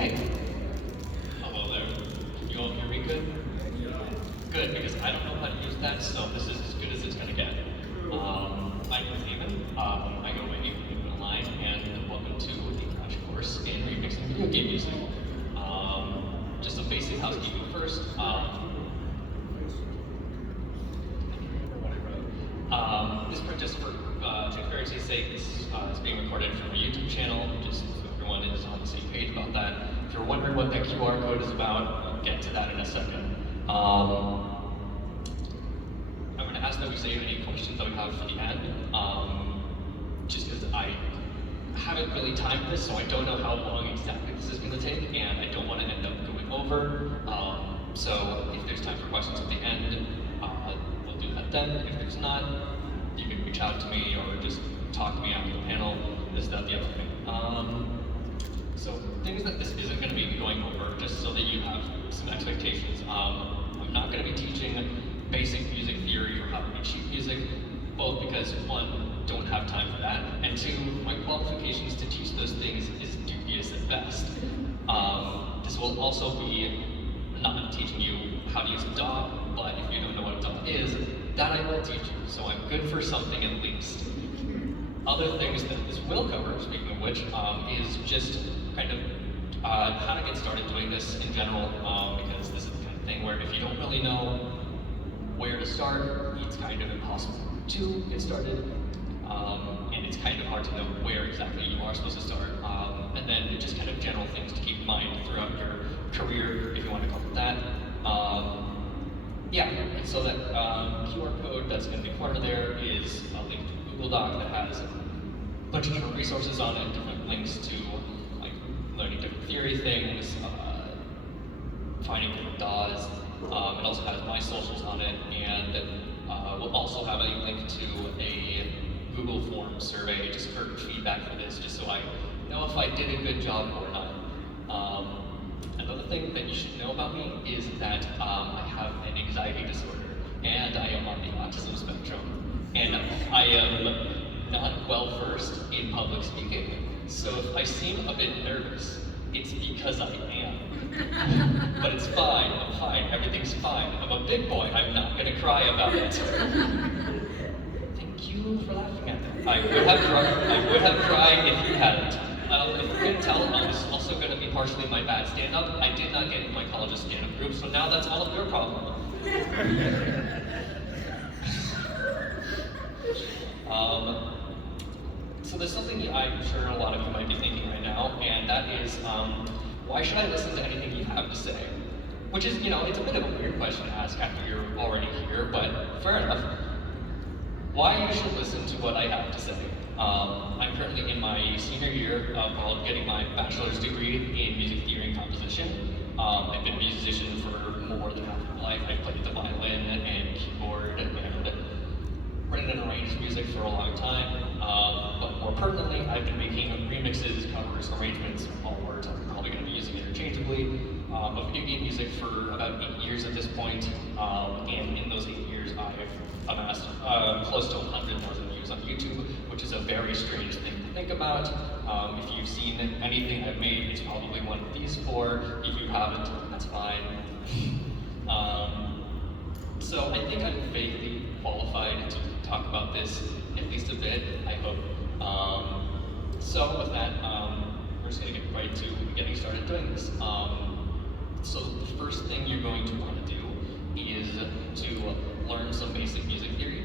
Okay. Hello there. Can you all hear me good? Good, because I don't know how to use that, so this is as good as it's going to get. I'm Eamon. I go by Eamon online, and welcome to the crash course in remixing video game music. Just some basic housekeeping first. This part, just for transparency's sake, is being recorded from a YouTube channel, just so everyone is on the same page about that. If you're wondering what that QR code is about, I'll get to that in a second. I'm going to ask that we save any questions that we have for the end, just because I haven't really timed this, so I don't know how long exactly this is going to take, and I don't want to end up going over. So if there's time for questions at the end, we'll do that then. If there's not, you can reach out to me or just talk to me after the panel, this, that, the other thing. So things that this isn't going to be going over, just so that you have some expectations. I'm not going to be teaching basic music theory or how to make sheet music, both because one, don't have time for that, and two, my qualifications to teach those things is dubious at best. This will also be not teaching you how to use a DAW, but if you don't know what a DAW is, that I will teach you, so I'm good for something at least. Other things that this will cover, speaking of which, is just kind of how to get started doing this in general, because this is the kind of thing where if you don't really know where to start, it's kind of impossible to get started, and it's kind of hard to know where exactly you are supposed to start, and then just kind of general things to keep in mind throughout your career, if you want to call it that. Yeah, and so that QR code that's going to be cornered there is a link to a Google Doc that has a bunch of different resources on it, different links to like learning different theory things, finding different DAWs. It also has my socials on it, and we'll also have a link to a Google Form survey just for feedback for this, just so I know if I did a good job or not. Another thing that you should know about me is that I have an anxiety disorder, and I am on the autism spectrum, and I am not well versed in public speaking. So if I seem a bit nervous, it's because I am. But it's fine, I'm fine, everything's fine. I'm a big boy, I'm not gonna cry about it. Thank you for laughing at that. I would have cried if you hadn't. If you can tell, this is also going to be partially my bad stand-up. I did not get in my college's stand-up group, so now that's all of your problem. So there's something I'm sure a lot of you might be thinking right now, and that is, why should I listen to anything you have to say? Which is, it's a bit of a weird question to ask after you're already here, but fair enough. Why you should listen to what I have to say? I'm currently in my senior year called getting my bachelor's degree in music theory and composition. I've been a musician for more than half my life. I've played the violin and keyboard and written and arranged music for a long time. But more pertinently, I've been making remixes, covers, arrangements, all words I'm probably going to be using interchangeably, of video game music for about 8 years at this point. And in those 8 years, I've amassed close to 100,000 views on YouTube, which is a very strange thing to think about. If you've seen anything I've made, it's probably one of these four. If you haven't, that's fine. So I think I'm vaguely qualified to talk about this at least a bit, I hope. So with that, we're just going to get right to getting started doing this. So the first thing you're going to want to do is to learn some basic music theory.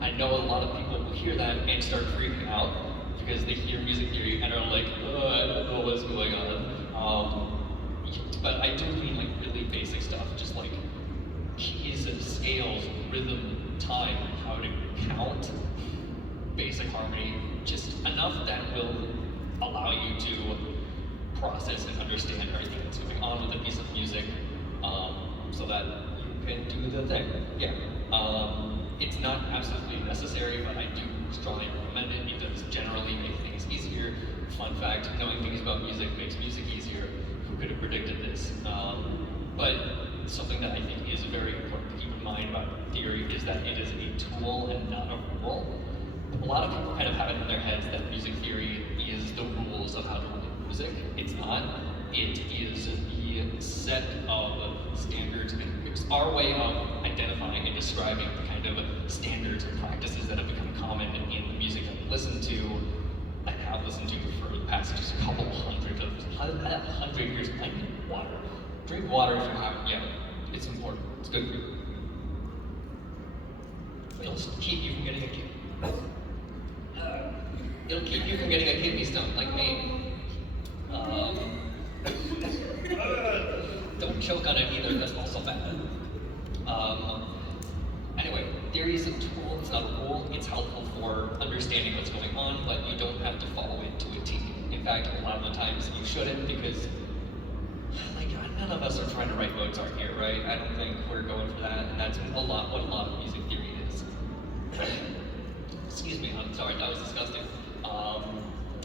I know a lot of people will hear that and start freaking out because they hear music theory and are like, oh, I don't know what's going on. But I do mean like really basic stuff, just like keys, scales, rhythm, time, how to count, basic harmony, just enough that will allow you to process and understand everything that's going on with a piece of music, so that you can do the thing. Yeah. It's not absolutely necessary, but I do strongly recommend it. It does generally make things easier. Fun fact, knowing things about music makes music easier. Who could have predicted this? But something that I think is very important to keep in mind about theory is that it is a tool and not a rule. A lot of people kind of have it in their heads that music theory is the rules of how to write music. It's not. It is the set of standards. It's our way of identifying and describing the kind of standards and practices that have become common in the music that we listen to and have listened to for the past just a couple hundred years. I need water. Drink water if you haven't yet. It's important. It's good for you. It'll keep you from getting a kidney. It'll keep you from getting a kidney stone, like me. Don't choke on it either. That's also bad. Anyway, theory is a tool. It's not a rule. It's helpful for understanding what's going on, but you don't have to follow it to a T. In fact, a lot of the times you shouldn't, because like none of us are trying to write Mozart here, right? I don't think we're going for that, and that's what a lot of music theory is. Excuse me, I'm sorry, that was disgusting.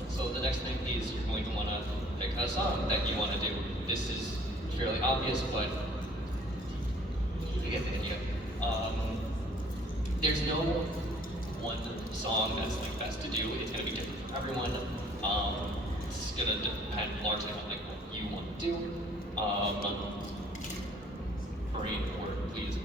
So the next thing is you're going to want to pick a song that you want to do. This is fairly obvious, but you get the idea. There's no one song that's like best to do. It's going to be different for everyone. It's going to depend largely on like what you want to do. Brain word, please.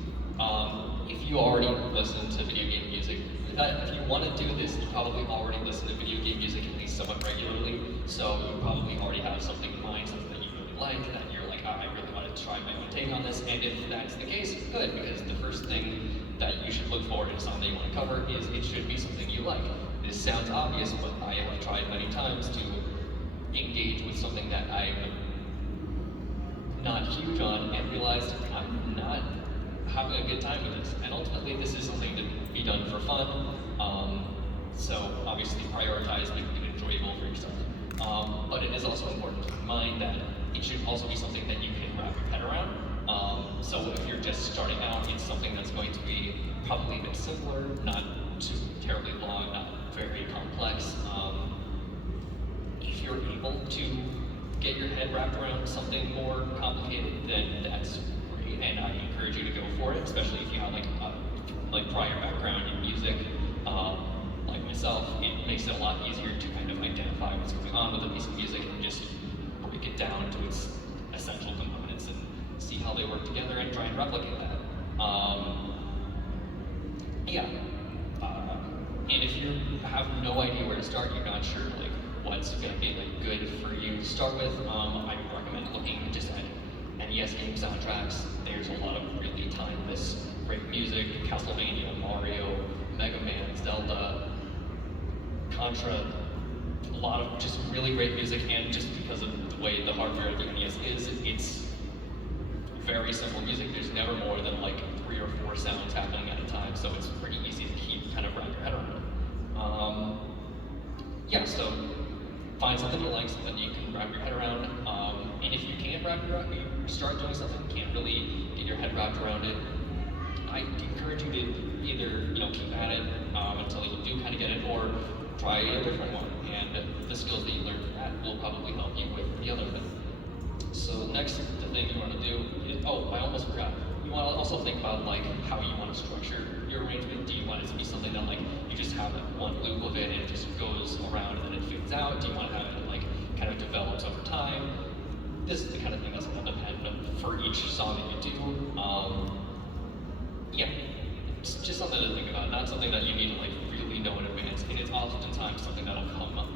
If you already listen to video game music, if you want to do this, you probably already listen to video game music at least somewhat regularly. So you probably already have something in mind, something that you really like, that you're like, I really want to try my own take on this. And if that's the case, good, because the first thing that you should look for in a song that you want to cover is it should be something you like. This sounds obvious, but I have tried many times to engage with something that I'm not huge on and realized I'm not having a good time with this. And ultimately, this is something to be done for fun. So obviously prioritize making it enjoyable for yourself. But it is also important to keep in mind that it should also be something that you can wrap your head around. So if you're just starting out, it's something that's going to be probably a bit simpler, not too terribly long, not very complex. If you're able to get your head wrapped around something more complicated, then that's great, and I encourage you to go for it, especially if you have like prior background in music, like myself. It makes it a lot easier to kind of identify what's going on with a piece of music and just break it down to its essential components and see how they work together and try and replicate that. And if you have no idea where to start, you're not sure like what's going to be like good for you to start with, I would recommend looking just at NES game soundtracks. There's a lot of really timeless, great music: Castlevania, Mario, Mega Man, Zelda, Contra. A lot of just really great music, and just because of the way the hardware of the NES is, it's very simple music. There's never more than like 3 or 4 sounds happening at a time, so it's pretty easy to keep kind of wrap your head around. So find something you like, something you can wrap your head around. And if you can't you start doing something, you can't really get your head wrapped around it, I encourage you to either keep at it until you do kind of get it, or try a different one. And the skills that you learn from that will probably help you with the other thing. So next, the thing you want to do is, I almost forgot. You want to also think about like how you want to structure your arrangement. Do you want it to be something that like you just have like one loop of it and it just goes around and then it fades out? Do you want to have it like kind of develops over time? This is the kind of thing that's going to depend for each song that you do. It's just something to think about, not something that you need to like really know in advance. And it's oftentimes something that'll come up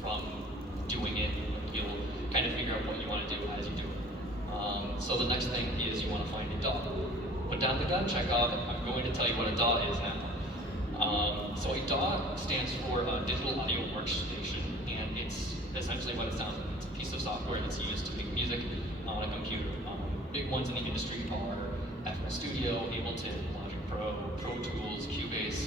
from doing it. You'll kind of figure out what you want to do as you do it. So the next thing is you want to find a DAW. Put down the gun, Chekhov. I'm going to tell you what a DAW is now. So a DAW stands for Digital Audio Workstation, and it's essentially what it sounds like. It's a piece of software that's used to make music on a computer. Big ones in the industry are FL Studio, Ableton, Logic Pro, Pro Tools, Cubase.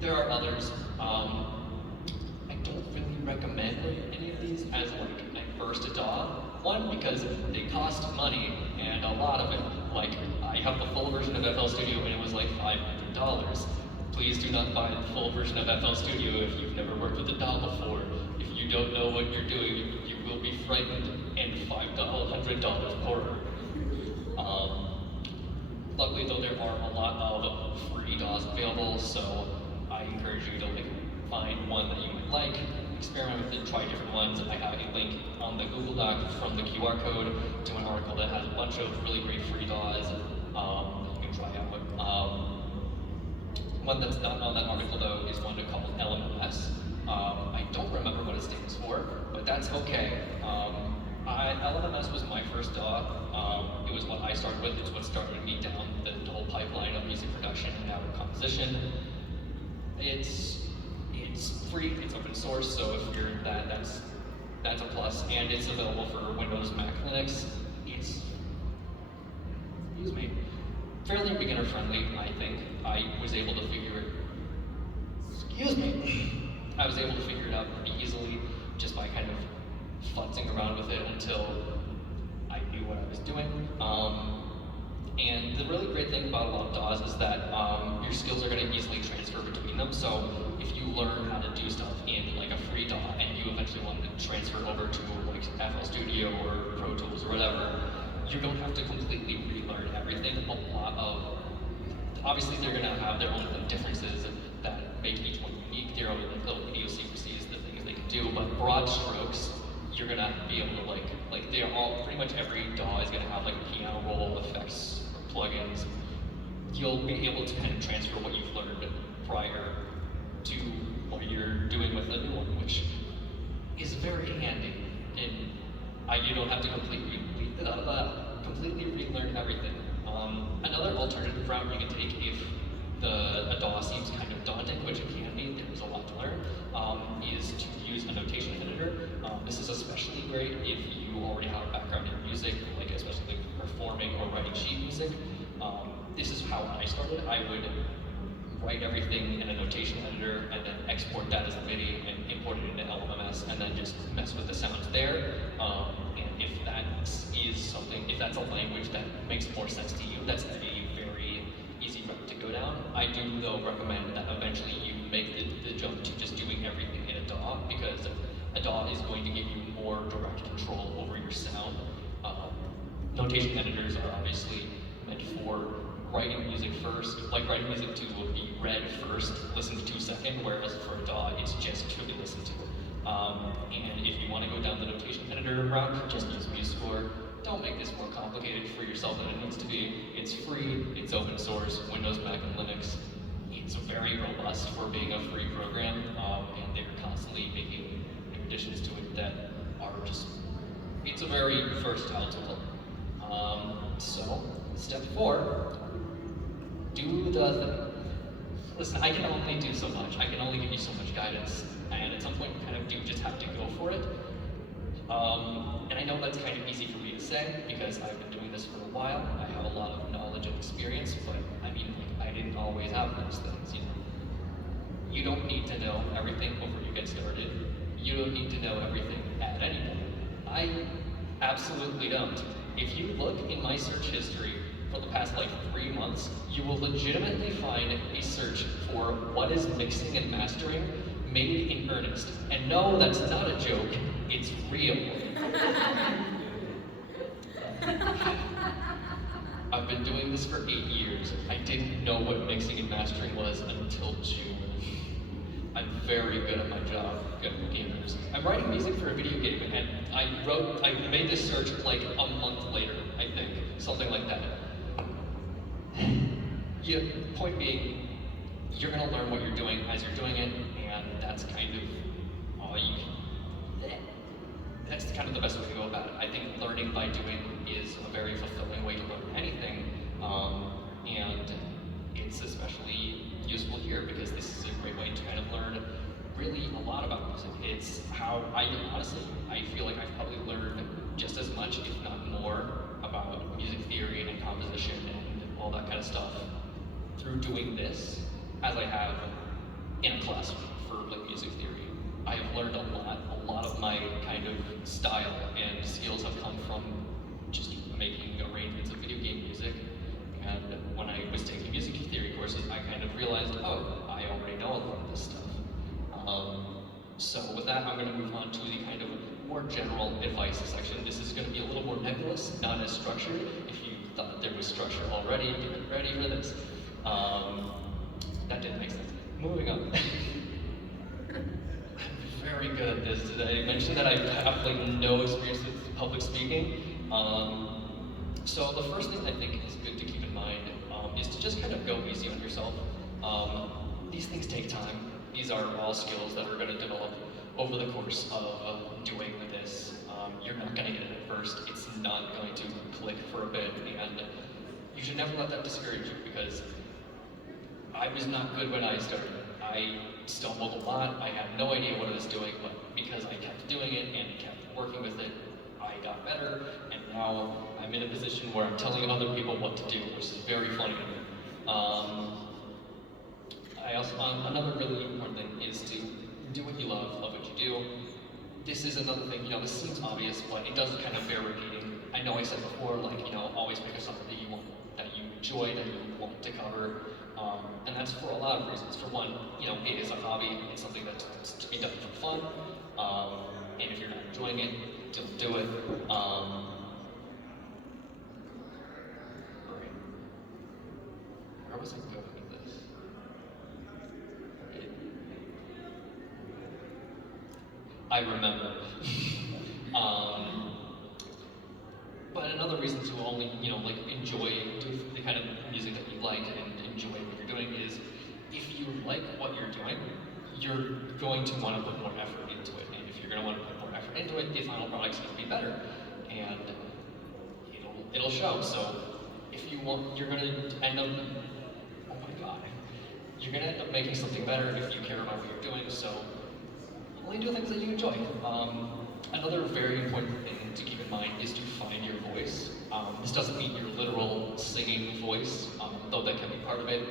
There are others. I don't really recommend any of these as like a first DAW. One, because they cost money, and a lot of it. Like, I have the full version of FL Studio, and it was like $500. Please do not buy the full version of FL Studio if you've never worked with a DAW before. If you don't know what you're doing, you will be frightened and $100 poorer. Luckily, though, there are a lot of free DAWs available, so I encourage you to find one that you might like, experiment with it, try different ones. I have a link on the Google Doc from the QR code to an article that has a bunch of really great free DAWs you can try out. One that's not on that article though is one called LMS. I don't remember what it stands for, but that's okay. LMS was my first DAW. It was what I started with. It's what started me down the whole pipeline of music production and now composition. It's free. It's open source. So if you're that's a plus, and it's available for Windows, Mac, Linux. It's fairly beginner friendly. I think I was able to figure it. I was able to figure it out pretty easily just by kind of futzing around with it until I knew what I was doing. And the really great thing about a lot of DAWs is that your skills are going to easily transfer between them. So if you learn how to do stuff in like a free DAW and you eventually want to transfer over to like FL Studio or Pro Tools or whatever, you don't have to completely relearn everything. Obviously they're going to have their own differences that make each one unique, their own like, little idiosyncrasies, the things they can do, but broad strokes, you're gonna be able to like they're all, pretty much every DAW is gonna have like piano roll effects or plugins. You'll be able to kind of transfer what you've learned prior to what you're doing with the new one, which is very handy. And you don't have to completely relearn everything. Another alternative route you can take if a DAW seems kind of daunting, which it can be, there's a lot to learn, is to use a notation editor. This is especially great if you already have a background in music, like especially like performing or writing sheet music. This is how I started. I would write everything in a notation editor and then export that as a MIDI and import it into LMS and then just mess with the sounds there. And if that is something, if that's a language that makes more sense to you, that's a very easy route to go down. I do though recommend that eventually you make the jump to just doing everything in a DAW, because a DAW is going to give you more direct control over your sound. Notation editors are obviously meant for writing music first, like writing music to be read first, listened to second, whereas for a DAW, it's just to be listened to. And if you want to go down the notation editor route, just use MuseScore. Don't make this more complicated for yourself than it needs to be. It's free, it's open source, Windows, Mac, and Linux. It's very robust for being a free program, and they're constantly making new additions to it that are just, it's a very versatile tool. So, step 4, do the thing. Listen, I can only do so much. I can only give you so much guidance, and at some point you kind of do just have to go for it. And I know that's kind of easy for me to say, because I've been doing this for a while. I have a lot of knowledge and experience, but I mean, like, I didn't always have those things, you know. You don't need to know everything before you get started. You don't need to know everything at any point. I absolutely don't. If you look in my search history for the past like 3 months, you will legitimately find a search for what is mixing and mastering made in earnest. And no, that's not a joke, it's real. I've been doing this for 8 years. I didn't know what mixing and mastering was until June. I'm very good at my job, good at gamers. I'm writing music for a video game, and I made this search like a month later, I think, something like that. Yeah, point being, you're gonna learn what you're doing as you're doing it, and that's kind of all that's kind of the best way to go about it. I think learning by doing is a very fulfilling way to learn anything, and it's especially useful here because this is a great way to kind of learn really a lot about music. It's how I feel like I've probably learned just as much, if not more, about music theory and composition and all that kind of stuff through doing this as I have in a class for like music theory. I have learned a lot. A lot of my kind of style and skills have come from just making arrangements of video game music. And when I was taking music theory courses, I kind of realized, oh, I already know a lot of this stuff. So with that, I'm going to move on to the kind of more general advice section. This is going to be a little more nebulous, not as structured. If you thought there was structure already, get ready for this. That didn't make sense. Moving on. I'm very good at this. I mentioned that I have like no experience with public speaking. So the first thing I think is good to keep in mind is to just kind of go easy on yourself. These things take time. These are all skills that are going to develop over the course of doing this. You're not going to get it at first. It's not going to click for a bit, and you should never let that discourage you, because I was not good when I started. I stumbled a lot. I had no idea what I was doing, but because I kept doing it and kept working with it, I got better, and now I'm in a position where I'm telling other people what to do, which is very funny to me. Another really important thing is to do what you love what you do. This is another thing, this seems obvious, but it does kind of bear repeating. I know I said before, like, always pick a subject that you want, that you enjoy, that you want to cover. And that's for a lot of reasons. For one, it is a hobby. It's something that's to be done for fun. And if you're not enjoying it, don't do it. Great. Where was I going with this? I remember. But another reason to only, enjoy the kind of music that you like and enjoy what you're doing is, if you like what you're doing, you're going to want to put more effort into it. And if you're going to want to put more effort into it, the final product's going to be better. And it'll show. So if you want, you're going to end up, oh my God, you're going to end up making something better if you care about what you're doing. So only do things that you enjoy. Another very important thing to keep in mind is to find your voice. This doesn't mean your literal singing voice, though that can be part of it.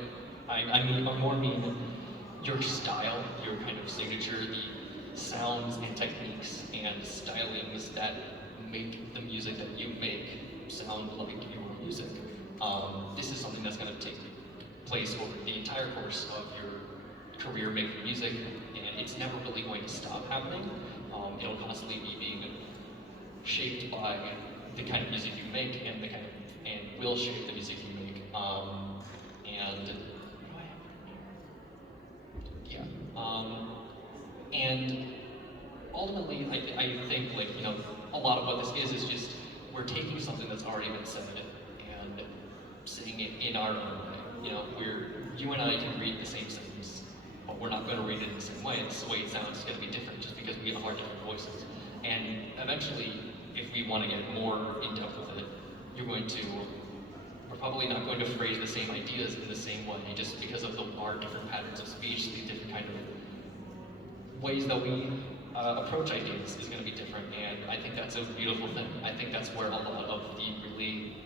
I more mean your style, your kind of signature, the sounds and techniques and stylings that make the music that you make sound like your music. This is something that's going to take place over the entire course of your career making music, and it's never really going to stop happening. It'll constantly be being shaped by the kind of music you make, and will shape the music you make. And ultimately, I think a lot of what this is just we're taking something that's already been said and saying it in our own way. You and I can read the same sentence, but we're not going to read it in the same way. It's the way it sounds is going to be different, just because we have our different voices. And eventually, if we want to get more in depth with it, we're probably not going to phrase the same ideas in the same way, just because of our different patterns of speech, the different kind of ways that we approach ideas is going to be different. And I think that's a beautiful thing. I think that's where a lot of the really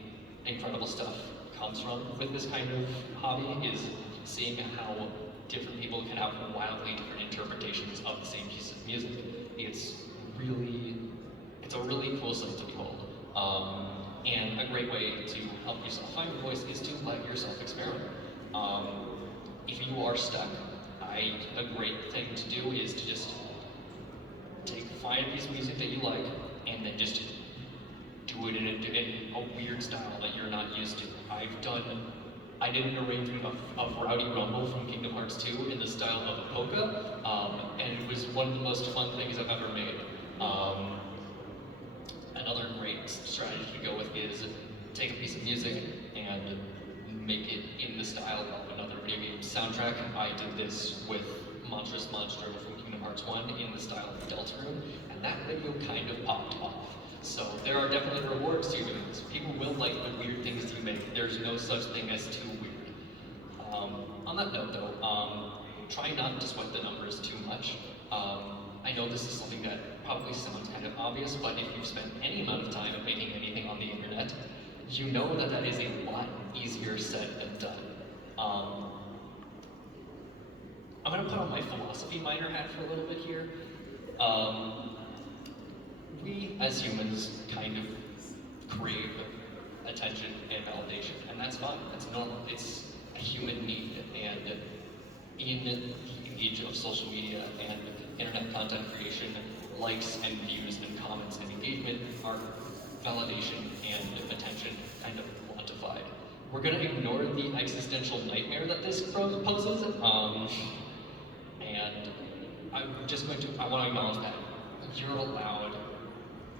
incredible stuff comes from with this kind of hobby, is seeing how different people can have wildly different interpretations of the same piece of music. It's a really cool sight to behold. And a great way to help yourself find your voice is to let yourself experiment. If you are stuck, a great thing to do is to just find a piece of music that you like, and then just do it in a weird style that you're not used to. I did an arrangement of Rowdy Rumble from Kingdom Hearts 2 in the style of a polka, and it was one of the most fun things I've ever made. Another great strategy to go with is take a piece of music and make it in the style of another video game soundtrack. I did this with Monstrous Monstro from Kingdom Hearts 1 in the style of Deltarune, and that video kind of popped off. So there are definitely rewards to doing this. People will like the weird things you make. There's no such thing as too weird. On that note though, try not to sweat the numbers too much. I know this is something that probably sounds kind of obvious, but if you've spent any amount of time making anything on the internet, you know that is a lot easier said than done. I'm going to put on my philosophy minor hat for a little bit here. We, as humans, kind of crave attention and validation, and that's fine, that's normal. It's a human need, and in the age of social media and internet content creation, likes and views and comments and engagement are validation and attention kind of quantified. We're going to ignore the existential nightmare that this poses, and I want to acknowledge that you're allowed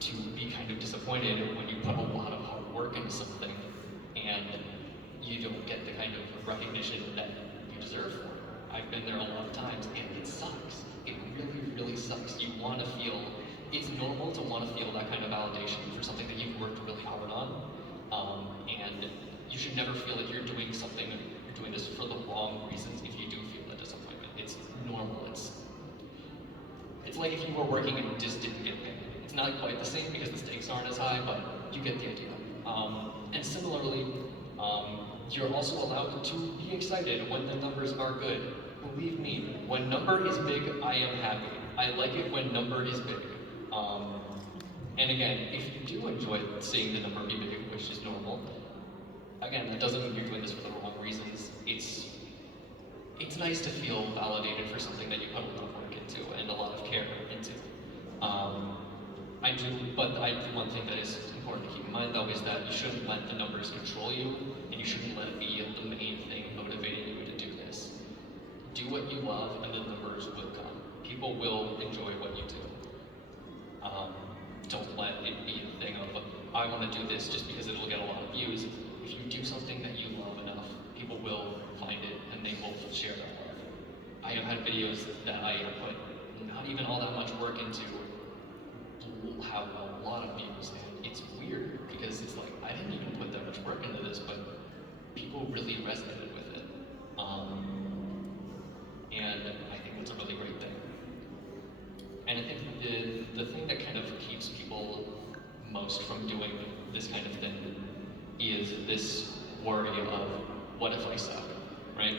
to be kind of disappointed when you put a lot of hard work into something and you don't get the kind of recognition that you deserve for it. I've been there a lot of times and it sucks. It really, really sucks. You want to feel, it's normal to want to feel that kind of validation for something that you've worked really hard on. And you should never feel like you're doing something, you're doing this for the wrong reasons if you do feel that disappointment. It's normal. It's like if you were working and just didn't get paid. It's not quite the same because the stakes aren't as high, but you get the idea. And similarly, you're also allowed to be excited when the numbers are good. Believe me, when number is big, I am happy. I like it when number is big. And again, if you do enjoy seeing the number be big, which is normal, again, that doesn't mean you're doing this for the wrong reasons. It's nice to feel validated for something that you put a lot of work into and a lot of care into. One thing that is important to keep in mind though is that you shouldn't let the numbers control you, and you shouldn't let it be the main thing motivating you to do this. Do what you love, and the numbers will come. People will enjoy what you do. Don't let it be a thing of, I want to do this just because it'll get a lot of views. If you do something that you love enough, people will find it and they will share that love. I have had videos that I have put not even all that much work into have a lot of views, and it's weird because it's like, I didn't even put that much work into this, but people really resonated with it. And I think that's a really great thing. And I think the thing that kind of keeps people most from doing this kind of thing is this worry of, what if I suck, right?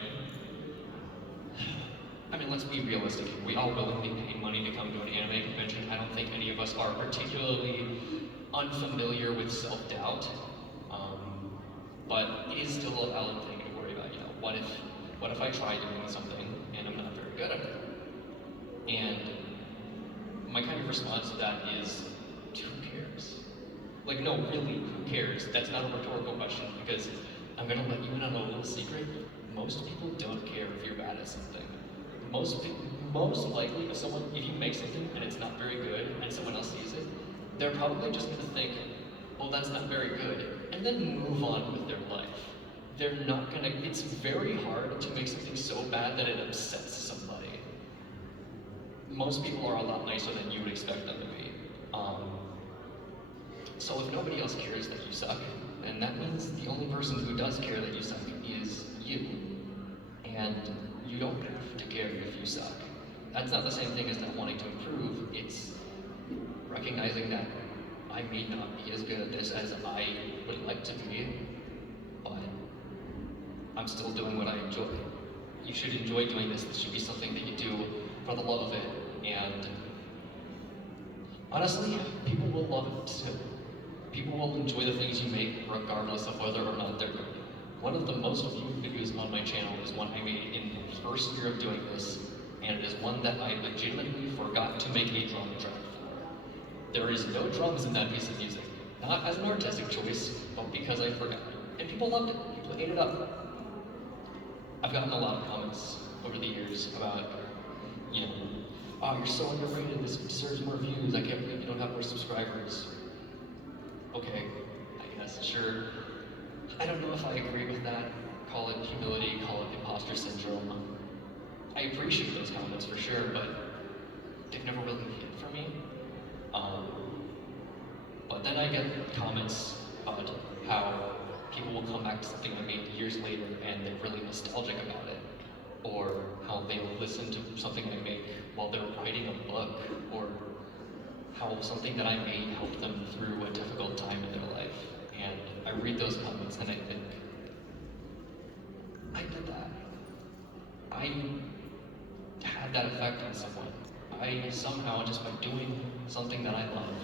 I mean, let's be realistic. We all willingly pay money to come to an anime convention. I don't think any of us are particularly unfamiliar with self-doubt. But it is still a valid thing to worry about. You know, what if I try doing something and I'm not very good at it? And my kind of response to that is, who cares? Like, no, really, who cares? That's not a rhetorical question, because I'm gonna let you in on a little secret. Most people don't care if you're bad at something. Most likely, if you make something and it's not very good and someone else sees it, they're probably just gonna think, well, that's not very good, and then move on with their life. They're not gonna, it's very hard to make something so bad that it upsets somebody. Most people are a lot nicer than you would expect them to be. So if nobody else cares that you suck, then that means the only person who does care that you suck is you. And you don't have to care if you suck. That's not the same thing as not wanting to improve. It's recognizing that I may not be as good at this as I would like to be, but I'm still doing what I enjoy. You should enjoy doing this. This should be something that you do for the love of it. And honestly, people will love it too. People will enjoy the things you make regardless of whether or not they're good. One of the most viewed videos on my channel is one I made in the first year of doing this, and it is one that I legitimately forgot to make a drum track for. There is no drums in that piece of music. Not as an artistic choice, but because I forgot. And people loved it. People ate it up. I've gotten a lot of comments over the years about, you know, oh, you're so underrated, this deserves more views, I can't believe you don't have more subscribers. Okay, I guess, sure. I don't know if I agree with that. Call it humility, call it imposter syndrome. I appreciate those comments for sure, but they've never really hit for me. But then I get comments about how people will come back to something I made years later and they're really nostalgic about it. Or how they'll listen to something I make while they're writing a book, or how something that I made helped them through a difficult time in their life. And I read those comments and I think, I did that. I had that effect on someone. I somehow, just by doing something that I love,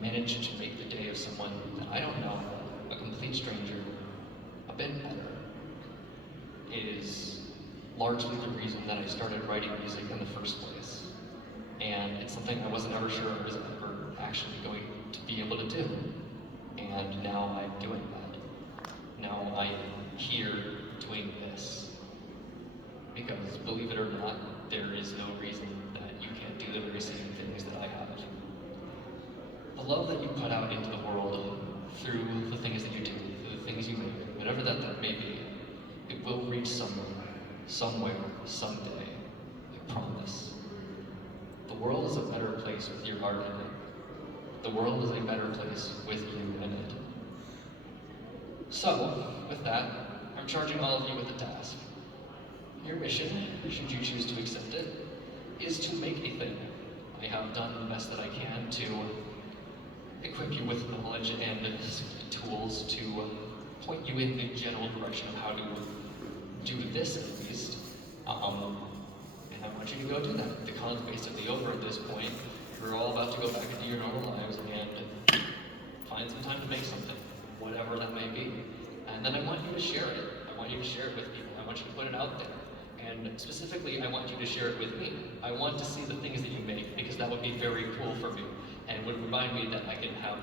managed to make the day of someone that I don't know, a complete stranger, a bit better. It is largely the reason that I started writing music in the first place. And it's something I wasn't ever sure I was ever actually going to be able to do. And now I'm doing that. Now I'm here doing this. Because believe it or not, there is no reason that the very same things that I have. The love that you put out into the world through the things that you do, through the things you make, whatever that may be, it will reach someone, somewhere, someday. I promise. The world is a better place with your heart in it. The world is a better place with you in it. So, with that, I'm charging all of you with a task. Your mission, should you choose to accept it, is to make a thing. I have done the best that I can to equip you with knowledge and tools to point you in the general direction of how to do this at least. And I want you to go do that. The con's basically over at this point. You're all about to go back into your normal lives and find some time to make something, whatever that may be. And then I want you to share it. I want you to share it with people. I want you to put it out there. And specifically, I want you to share it with me. I want to see the things that you make because that would be very cool for me and would remind me that I can have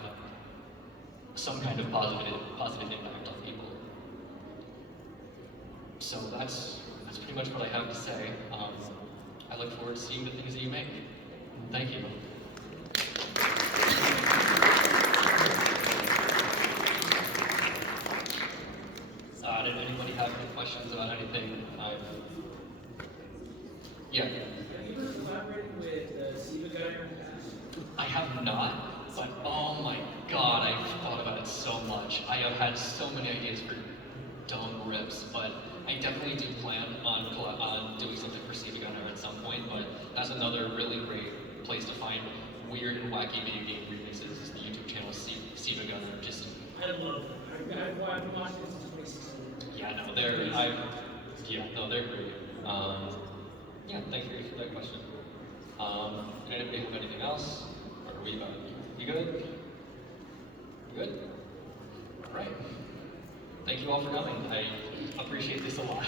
some kind of positive impact on people. So that's pretty much what I have to say. I look forward to seeing the things that you make. Thank you. Did anybody have any questions about anything? Yeah. Have you ever collaborated with Siva Guy in the past? I have not, but oh my god, I've thought about it so much. I have had so many ideas for dumb rips, but I definitely do plan on doing something for Siva Gunner at some point, but that's another really great place to find weird and wacky video game remixes is the YouTube channel Siva Gunner. Just I love them. I've been watching this since 2016. yeah, no, they're great. Yeah, thank you for that question. Did anybody have anything else? Or are we about? You good? You good? All right. Thank you all for coming. I appreciate this a lot.